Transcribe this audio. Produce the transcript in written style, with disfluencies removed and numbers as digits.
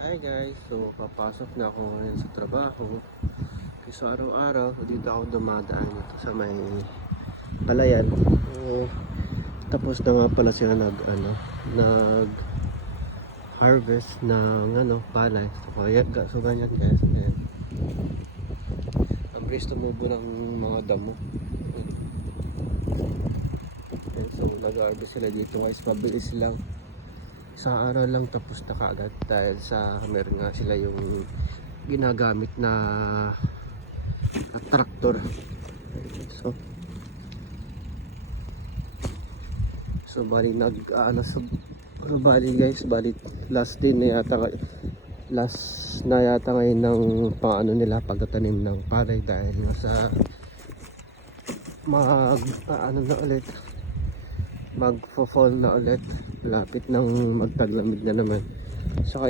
Hi guys, so papasok na ako ngayon sa trabaho. Kasi araw-araw dito ako dumadaan dito sa may palayan. Tapos na nga pala sila nag harvest ng palay. So ganyan guys. Ayan. Ang bilis tumubo ng mga damo. Ayan, so nag-harvest sila dito guys, mabilis lang. Isang araw lang tapos na kaagad dahil sa meron nga sila yung ginagamit na traktor. So bali bali guys, bali last na yata ngayon ng nila pagtatanim ng palay dahil nasa mag-fall na ulit, malapit ng magtaglamig na naman. So kaya